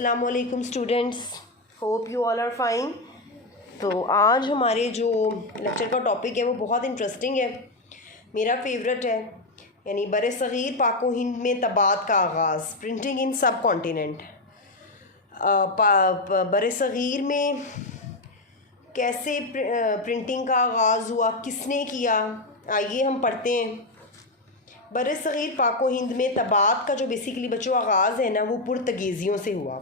अस्सलाम वालेकुम students, hope you all are fine. तो आज हमारे जो लेक्चर का टॉपिक है वो बहुत इंटरेस्टिंग है, मेरा फेवरेट है, यानी बरसग़ीर पाक व हिंद में तबात का आगाज़, प्रिंटिंग इन सब कॉन्टिनेंट। बरसग़ीर में कैसे प्रिंटिंग का आगाज़ हुआ, किसने किया, आइए हम पढ़ते हैं। बरसग़ीर पाक व हिंद में तबात का जो बेसिकली बच्चों आगाज़ है ना, वो पुर्तगीज़ियों से हुआ।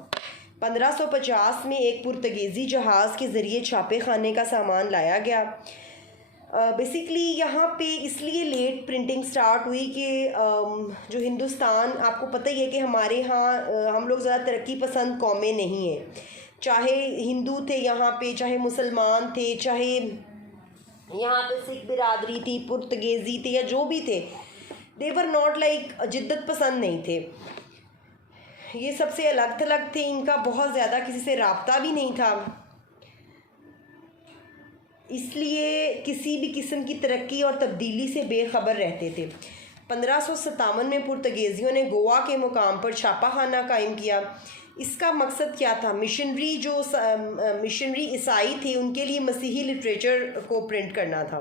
1550 में एक पुर्तगीज़ी जहाज़ के ज़रिए छापे खाने का सामान लाया गया। बेसिकली यहाँ पे इसलिए लेट प्रिंटिंग स्टार्ट हुई कि जो हिंदुस्तान, आपको पता ही है कि हमारे यहाँ हम लोग ज़्यादा तरक्की पसंद कौमें नहीं हैं, चाहे हिंदू थे यहाँ पे, चाहे मुसलमान थे, चाहे यहाँ पे सिख बिरादरी थी, पुर्तगीज़ी थे या जो भी थे, देवर नॉट लाइक जिद्दत पसंद नहीं थे, ये सबसे अलग थलग थे, इनका बहुत ज़्यादा किसी से राब्ता भी नहीं था, इसलिए किसी भी किस्म की तरक्की और तब्दीली से बेखबर रहते थे। 1557 में पुर्तगीज़ियों ने गोवा के मुकाम पर छापा खाना कायम किया। इसका मकसद क्या था? मिशनरी ईसाई थे, उनके लिए मसीही लिटरेचर को प्रिंट करना था।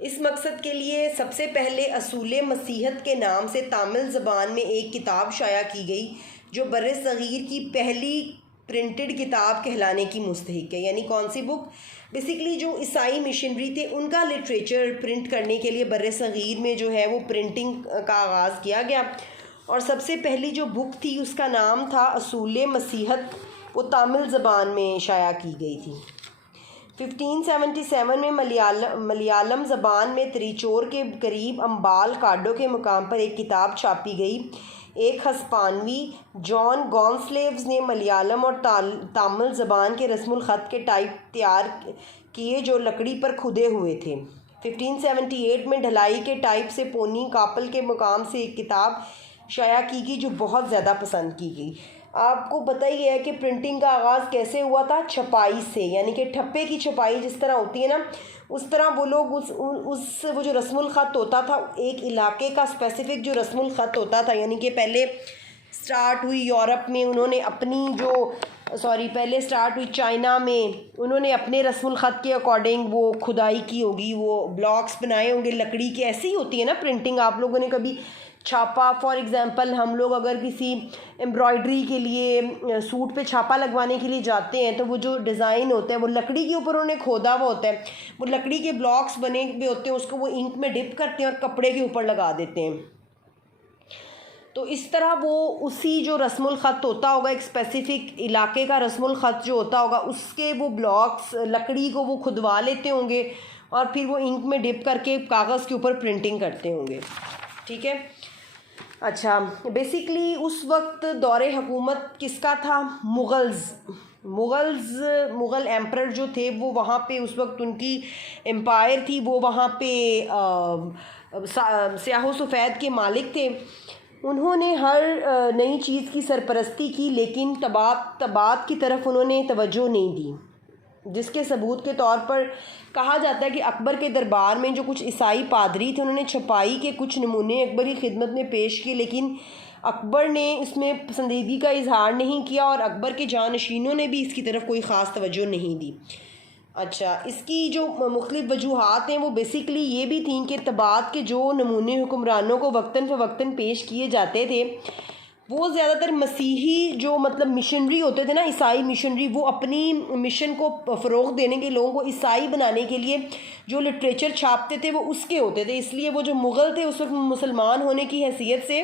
इस मकसद के लिए सबसे पहले असूले मसीहत के नाम से तामिल ज़बान में एक किताब शाया की गई, जो बरसग़ीर की पहली प्रिंटेड किताब कहलाने की मुस्तहिक है। यानी कौन सी बुक? बेसिकली जो ईसाई मिशनरी थे उनका लिटरेचर प्रिंट करने के लिए बरसग़ीर में जो है वो प्रिंटिंग का आगाज़ किया गया, और सबसे पहली जो बुक थी उसका नाम था असूले मसीहत, वो तामिल ज़बान में शाया की गई थी। 1577 में मलयालम ज़बान में त्रिचोर के करीब अम्बाल काडो के मुकाम पर एक किताब छापी गई। एक हस्पानवी जॉन गॉन्सलेव्स ने मलयालम और तामिल ज़बान के रस्मुल ख़त के टाइप तैयार किए, जो लकड़ी पर खुदे हुए थे। 1578 में ढलाई के टाइप से पोनी कापल के मुकाम से एक किताब शाया की गई, जो बहुत ज़्यादा पसंद की गई। आपको पता ही है कि प्रिंटिंग का आगाज़ कैसे हुआ था? छपाई से, यानी कि ठप्पे की छपाई जिस तरह होती है ना, उस तरह वो लोग वो जो रस्मुल ख़त होता था, एक इलाके का स्पेसिफ़िक जो रस्मुल ख़त होता था, यानी कि पहले स्टार्ट हुई यूरोप में, उन्होंने अपनी पहले स्टार्ट हुई चाइना में, उन्होंने अपने रस्मुल ख़त के अकॉर्डिंग वो खुदाई की होगी, वो ब्लॉक्स बनाए होंगे लकड़ी के। ऐसी ही होती है ना प्रिंटिंग। आप लोगों ने कभी छापा, फॉर एग्ज़ाम्पल हम लोग अगर किसी एम्ब्रॉयडरी के लिए सूट पे छापा लगवाने के लिए जाते हैं, तो वो जो डिज़ाइन होता है वो लकड़ी के ऊपर उन्होंने खोदा हुआ होता है, वो लकड़ी के ब्लॉक्स बने हुए होते हैं, उसको वो इंक में डिप करते हैं और कपड़े के ऊपर लगा देते हैं। तो इस तरह वो उसी जो रस्मुल ख़त होता होगा, एक स्पेसिफ़िक इलाके का रस्मुल ख़त जो होता होगा, उसके वो ब्लॉक्स लकड़ी को वो खुदवा लेते होंगे और फिर वो इंक में डिप करके कागज़ के ऊपर प्रिंटिंग करते होंगे। ठीक है, अच्छा, बेसिकली उस वक्त दौरे हुकूमत किसका था? मुग़ल एम्परर जो थे वो वहाँ पे उस वक्त उनकी एम्पायर थी, वो वहाँ पे स्याह सफ़ेद के मालिक थे। उन्होंने हर नई चीज़ की सरपरस्ती की, लेकिन तबात की तरफ उन्होंने तवज्जो नहीं दी, जिसके सबूत के तौर पर कहा जाता है कि अकबर के दरबार में जो कुछ ईसाई पादरी थे, उन्होंने छपाई के कुछ नमूने अकबर की खिदमत में पेश किए, लेकिन अकबर ने इसमें पसंदीदगी का इजहार नहीं किया और अकबर के जानशीनों ने भी इसकी तरफ कोई ख़ास तवज्जो नहीं दी। अच्छा, इसकी जो मुख्तलिफ़ वजूहात हैं वो बेसिकली ये भी थी कि तबात के जो नमूने हुक्मरानों को वक्तन फ़वक्तन पेश किए जाते थे, वो ज़्यादातर मसीही जो मतलब मिशनरी होते थे ना, ईसाई मिशनरी, वो अपनी मिशन को फ़रोग़ देने के, लोगों को ईसाई बनाने के लिए जो लिटरेचर छापते थे वो उसके होते थे। इसलिए वो जो मुग़ल थे उस वक्त मुसलमान होने की हैसियत से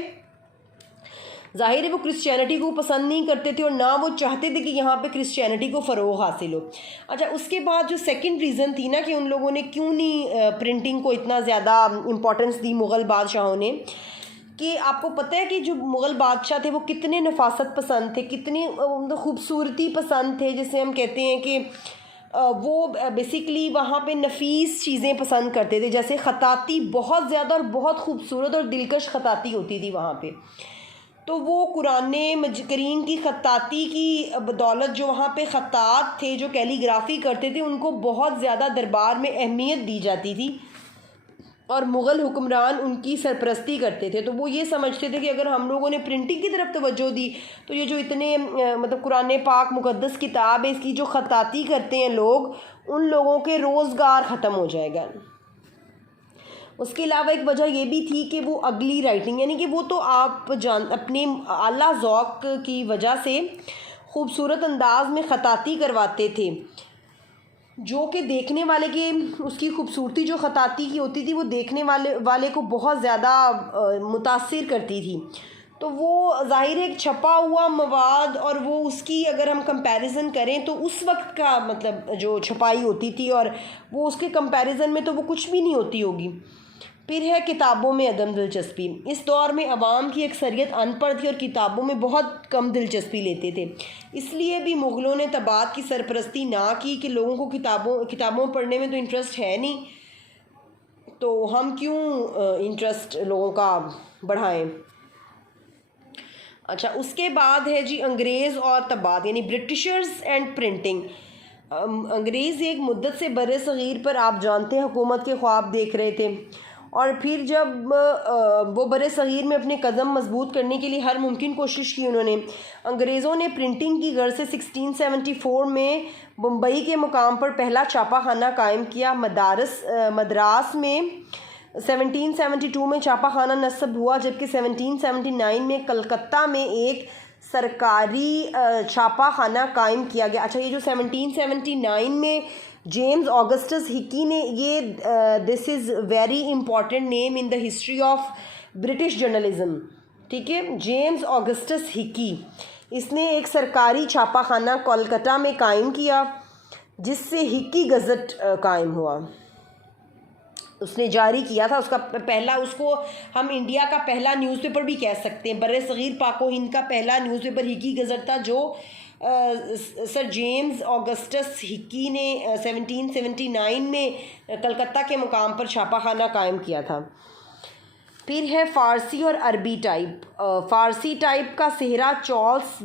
ज़ाहिर है वो क्रिश्चियनिटी को पसंद नहीं करते थे और ना वो चाहते थे कि यहाँ पे क्रिश्चियनिटी को फ़रोग़ हासिल हो। अच्छा, उसके बाद जो सेकंड रीज़न थी ना कि उन लोगों ने क्यों नहीं प्रिंटिंग को इतना ज़्यादा इम्पोर्टेंस दी मुग़ल बादशाहों ने, कि आपको पता है कि जो मुग़ल बादशाह थे वो कितने नफासत पसंद थे, कितनी खूबसूरती पसंद थे, जिसे हम कहते हैं कि वो बेसिकली वहाँ पे नफीस चीज़ें पसंद करते थे, जैसे ख़ताती बहुत ज़्यादा और बहुत खूबसूरत और दिलकश ख़ताती होती थी वहाँ पे। तो वो कुराने करीम की ख़ताती की बदौलत जो वहाँ पे ख़त्तात थे जो कैलीग्राफी करते थे, उनको बहुत ज़्यादा दरबार में अहमियत दी जाती थी। और मुग़ल हुक्मरान उनकी सरपरस्ती करते थे। तो वो ये समझते थे कि अगर हम लोगों ने प्रिंटिंग की तरफ तवज्जो दी तो ये जो इतने मतलब कुरान पाक मुक़द्दस किताब है, इसकी जो ख़ताती करते हैं लोग, उन लोगों के रोज़गार ख़त्म हो जाएगा। उसके अलावा एक वजह ये भी थी कि वो अगली राइटिंग, यानी कि वो तो आप अपने आला ज़ौक़ की वजह से ख़ूबसूरत अंदाज में ख़ताती करवाते थे, जो कि देखने वाले के उसकी ख़ूबसूरती जो ख़ताती की होती थी वो देखने वाले को बहुत ज़्यादा मुतासिर करती थी। तो वो ज़ाहिर है एक छपा हुआ मवाद और वो उसकी अगर हम कंपैरिजन करें तो उस वक्त का मतलब जो छपाई होती थी और वो उसके कंपैरिजन में तो वो कुछ भी नहीं होती होगी। फिर है किताबों में अदम दिलचस्पी। इस दौर में अवाम की अक्सरियत अनपढ़ थी और किताबों में बहुत कम दिलचस्पी लेते थे। इसलिए भी मुग़लों ने तबात की सरपरस्ती ना की कि लोगों को किताबों पढ़ने में तो इंटरेस्ट है नहीं, तो हम क्यों इंटरेस्ट लोगों का बढ़ाएं। अच्छा, उसके बाद है जी अंग्रेज़ और तबात, यानी ब्रिटिशर्स एंड प्रिंटिंग। अंग्रेज़ एक मुद्दत से बरे सग़ीर पर आप जानते हैं हुकूमत के ख्वाब देख रहे थे, और फिर जब वो बरे सग़ीर में अपने कदम मजबूत करने के लिए हर मुमकिन कोशिश की उन्होंने। अंग्रेज़ों ने प्रिंटिंग की गर्ज से 1674 में मुंबई के मुकाम पर पहला छापा खाना कायम किया। मद्रास में 1772 में छापा खाना नस्ब हुआ, जबकि 1779 में कलकत्ता में एक सरकारी छापा खाना कायम किया गया। अच्छा, ये जो 1779 में जेम्स ऑगस्टस हिकी ने, ये this is very important name in the history of British journalism, ठीक है। जेम्स ऑगस्टस हिकी, इसने एक सरकारी छापा खाना कोलकाता में कायम किया, जिससे हिकी गज़ट कायम हुआ, उसने जारी किया था। उसका पहला, उसको हम इंडिया का पहला न्यूज़पेपर भी कह सकते हैं। बर्रे सग़ीर पाको हिंद का पहला न्यूज़पेपर हिकी गज़ट था, जो सर जेम्स ऑगस्टस हिकी ने 1779 में कलकत्ता के मुकाम पर छापा खाना कायम किया था। फिर है फ़ारसी और अरबी टाइप। फ़ारसी टाइप का सेहरा चार्ल्स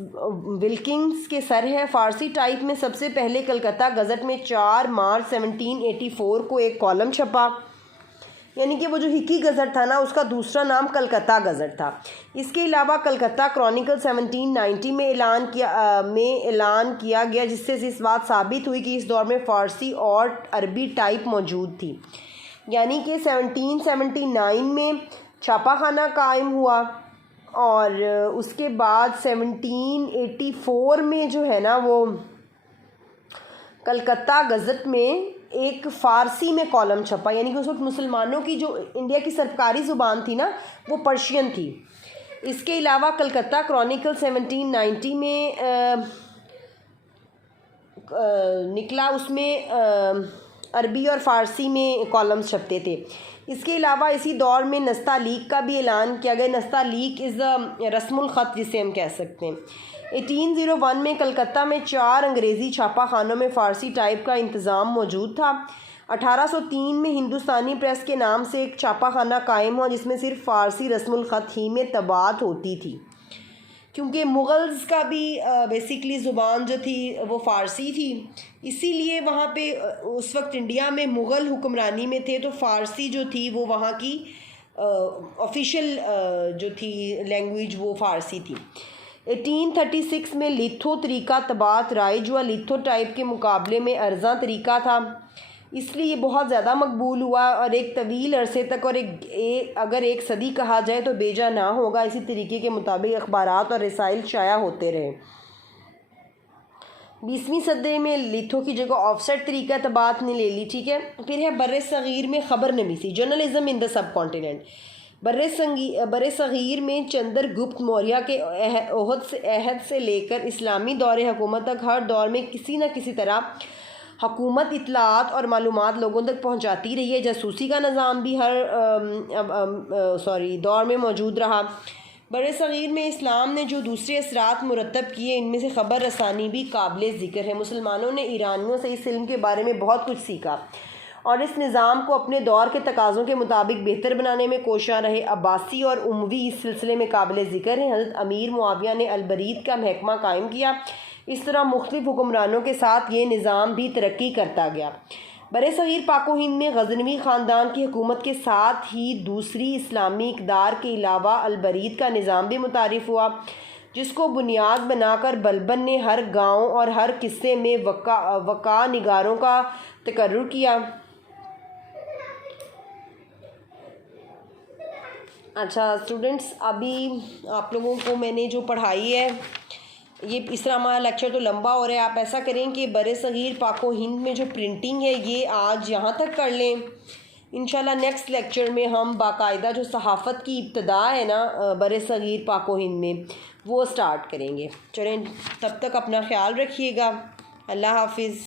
विल्किंस के सर है। फ़ारसी टाइप में सबसे पहले कलकत्ता गज़ट में 4 मार्च 1784 को एक कॉलम छपा, यानी कि वो जो हिकी गज़ट था ना, उसका दूसरा नाम कलकत्ता गज़ट था। इसके अलावा कलकत्ता क्रॉनिकल 1790 में ऐलान किया गया, जिससे इस बात साबित हुई कि इस दौर में फ़ारसी और अरबी टाइप मौजूद थी। यानी कि 1779 में छापा खाना कायम हुआ और उसके बाद 1784 में जो है ना, वो कलकत्ता गज़ट में एक फ़ारसी में कॉलम छपा, यानी कि उस वक्त मुसलमानों की जो इंडिया की सरकारी ज़ुबान थी ना, वो पर्शियन थी। इसके अलावा कलकत्ता क्रॉनिकल 1790 में निकला, उसमें अरबी और फ़ारसी में कॉलम्स छपते थे। इसके अलावा इसी दौर में नस्तालीक का भी ऐलान किया गया। नस्तालीक इज़ रस्मुल ख़त जिसे हम कह सकते हैं। 1801 में कलकत्ता में 4 अंग्रेज़ी छापा खानों में फ़ारसी टाइप का इंतज़ाम मौजूद था। 1803 में हिंदुस्तानी प्रेस के नाम से एक छापा खाना कायम हुआ, जिसमें सिर्फ फ़ारसी रस्मुल ख़त ही में तबात होती थी, क्योंकि मुग़ल्स का भी बेसिकली ज़ुबान जो थी वो फ़ारसी थी, इसीलिए वहाँ पे उस वक्त इंडिया में मुग़ल हुक्मरानी में थे, तो फ़ारसी जो थी वो वहाँ की ऑफिशियल जो थी लैंग्वेज वो फ़ारसी थी। 1836 में लिथो तरीका तबात राइज हुआ। लिथो टाइप के मुकाबले में अर्जा तरीका था, इसलिए ये बहुत ज़्यादा मकबूल हुआ और एक तवील अरसे तक और अगर एक सदी कहा जाए तो बेजा ना होगा, इसी तरीके के मुताबिक अखबारात और रसाइल शाया होते रहे। 20वीं सदी में लिथो की जगह ऑफसेट तरीका तबात ने ले ली, ठीक है। फिर है बर्रे सग़ीर में ख़बर नवीसी, journalism in the subcontinent. बर्रे सग़ीर में चंद्रगुप्त मौर्य के अहद से लेकर इस्लामी दौर हुकूमत तक हर दौर में किसी न किसी तरह हुकूमत इत्तलात और मालूमात लोगों तक पहुंचाती रही है। जासूसी का निज़ाम भी हर दौर में मौजूद रहा। बड़े सग़ीर में इस्लाम ने जो दूसरे असरात मुरतब किए, इनमें से ख़बर रसानी भी काबिल ज़िक्र है। मुसलमानों ने ईरानियों से इस इल्म के बारे में बहुत कुछ सीखा और इस निज़ाम को अपने दौर के तकाज़ों के मुताबिक बेहतर बनाने में कोशियाँ रहे। अब्बासी और उमवी इस सिलसिले में काबिल ज़िक्र हैं। हज़रत अमीर मुआविया ने अल-बरीद का महकमा कायम किया। इस तरह मुख्तलिफ हुक्मरानों के साथ ये निज़ाम भी तरक्की करता गया। बरसग़ीर पाको हिंद में गज़नवी ख़ानदान की हुकूमत के साथ ही दूसरी इस्लामी इक़्तिदार के अलावा अल-बरीद का निज़ाम भी मुतारिफ़ हुआ, जिसको बुनियाद बनाकर बलबन ने हर गाँव और हर किस्से में वक़ा निगारों का तकर्रुर किया। अच्छा स्टूडेंट्स, अभी आप लोगों को मैंने जो पढ़ाई है, ये इस तरह हमारा लेक्चर तो लंबा हो रहा है। आप ऐसा करें कि बरसग़ीर पाको हिंद में जो प्रिंटिंग है ये आज यहाँ तक कर लें। इंशाल्लाह नेक्स्ट लेक्चर में हम बाकायदा जो सहाफ़त की इब्तिदा है ना बरसग़ीर पाको हिंद में, वो स्टार्ट करेंगे। चलें, तब तक अपना ख्याल रखिएगा। अल्लाह हाफिज़।